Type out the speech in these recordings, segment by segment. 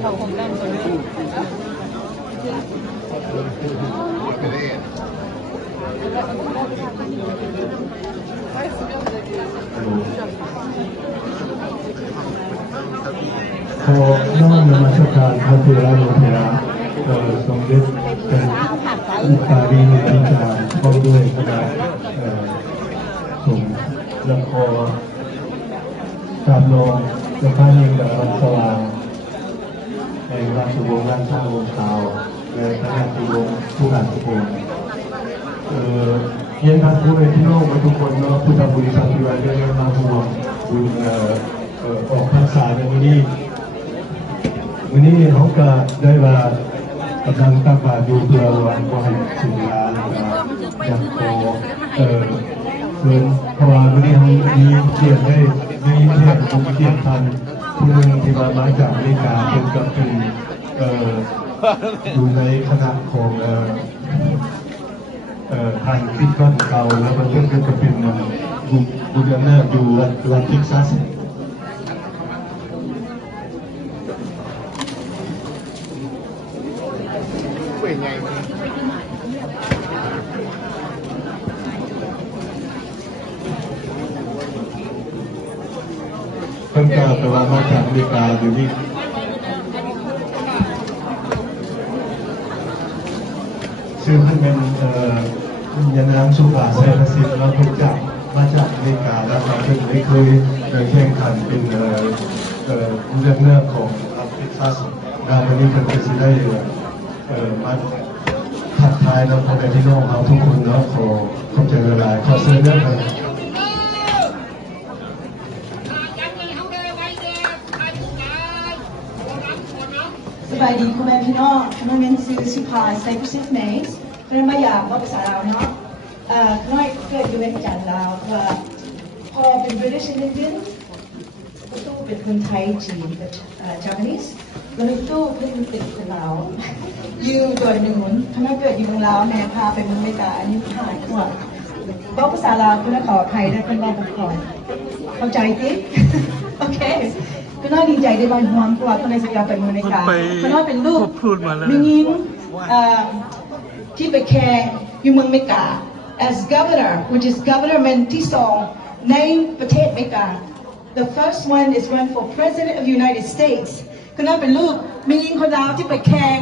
เขาคงเล่นตัวนี้ขอน้อมนมัสการพระเถระโลเถระสมเด็จเป็นอุปารีนิธิการพร้อมด้วยคณะสงฆ์และขอกราบลงเจ้าข้ายิ่งดังวันสว่างในราชวงศ์ราชาวงศ์ขาวและคณะที่วงศ์ผู้การทุกคนเย็นทันผู้เป็นที่โลกมาทุกคนเนาะพุทธบริษัทที่ว่าเรื่องมาห่วงบุญออกพรรษาในวันนี้เขาก็ได้ว่ากำลังตั้งบาตรอยู่เพื่อวันก็ให้สินค้าแล้วก็ยังขอเพื่อนเพราะว่าวันนี้มีเกียรติได้มีเกียรติผมเกียรติทันผู้หนึ่งที่มาจากอเมริกาเป็นกับเป็นอยู่ในคณะของทางฟิตก้อนเก่าแล้วมันเรื่องก็เป็นบูเดเนอร์อยู่รัฐเท็กซัสเป็นไงเพิ่งกล่าวแต่ว่ามาจากอเมริกาอยู่นี่ซึ่งเป็นยานางสุภาเซนสิทธิ์เราถูกจับมาจากอเมริกาแล้วเราถึงได้เคยแข่งขันเป็นเรื่องเนื้อของรัฐเท็กซัสวันนี้เป็นที่ได้มาทักทายเราพ่อแม่พี่น้องเราทุกคนเนาะขอเจอเวลาขอเชิญเรื่องอะไรสบายดีคุณแม่พี่น้องน้องเรียนซื้อสุภาไซคุซิสเมสเรื่องมาอยากว่าภาษาเราเนาะน้อยเกิดอยู่ในจันเราพอเป็น British Indian ก็ตู้เป็นคนไทยจีนกับJapanese แล้วในตู้เป็นคนลาวอยู่โดยหนึ่งถ้าไม่เกิดอยู่เมืองลาวแม่พาไปเมืองอเมริกาอันนี้หายกว่าบอกภาษาลาวคุณขออภัยได้คุณลองก่อนเข้าใจดิโอเคก็น่าดีใจได้บางความกลัวคนในสยามเป็นอเมริกาก็น่าเป็นลูกมิงิงที่ไปแข่งอยู่เมืองอเมริกา as governor which is government ที่สองในประเทศอเมริกา the first one is run for president of the United States ก็น่าเป็นลูกมิงิงคนลาวที่ไปแข่ง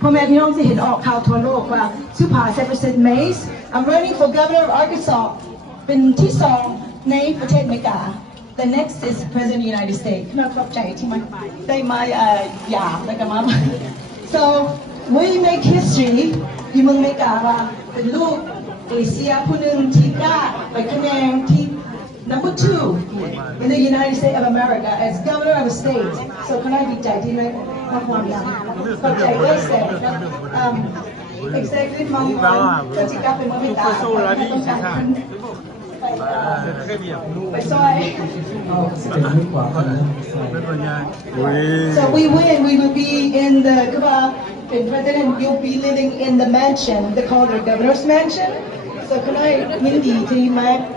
พ่อแม่พี่น้องจะเห็นออกข่าวทั่วโลกว่าสุภาเซฟเซนเมส I'm running for governor of Arkansas เป็นที่สองในประเทศอเมริกาThe next is President of the United States น่าประทับใจที่มันได้มาหยาบแล้วก็มา So we make history อยู่เมืองอเมริกาว่าเป็นลูกเอเชียผู้หนึ่งที่กล้าไปคะแนนที่ number 2 in the United States of America as governor of a state So คณะดีใจที่ได้มาความดังขอบใจด้วยเสร็จExecutive มาก็จะกลับไปเมืองอเมริกาต้องการไปซอย So we win. We will be in the president. You'll be living in the mansion. They call it the governor's mansion. So คณะยินดีที่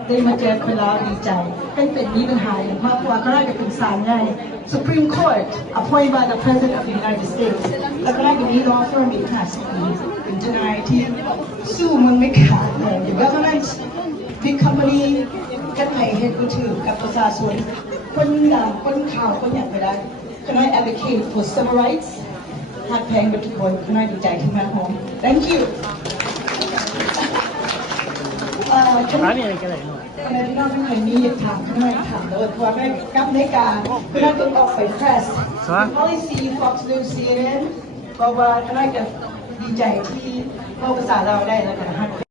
ได้มาเจอเวลาดีใจให้เป็นมีปัญหาอย่างมากกว่าคณะจะเป็นศาลใหญ่ Supreme Court appointed by the President of the United States และคณะจะมี law firm อีก50 ปีเป็นทนายที่สู้เมืองไม่ขาดเลย The government big company กันไผ่เฮ็ดกูถือกับประชาชนคนดำคนขาวคนอย่างไรได้คณะ advocate for civil rights หักแพงกับทุกคนคณะดีใจที่มาหอม Thank you คณะนี่อะไรกันเลยพี่น้องไม่เคยมีอยากถามคณะถามเลยเพราะว่าแม่กับในการคณะต้องออกไป press policy Fox News CNN บอกว่าคณะจะดีใจที่เข้าภาษาเราได้แล้วกันหักแพ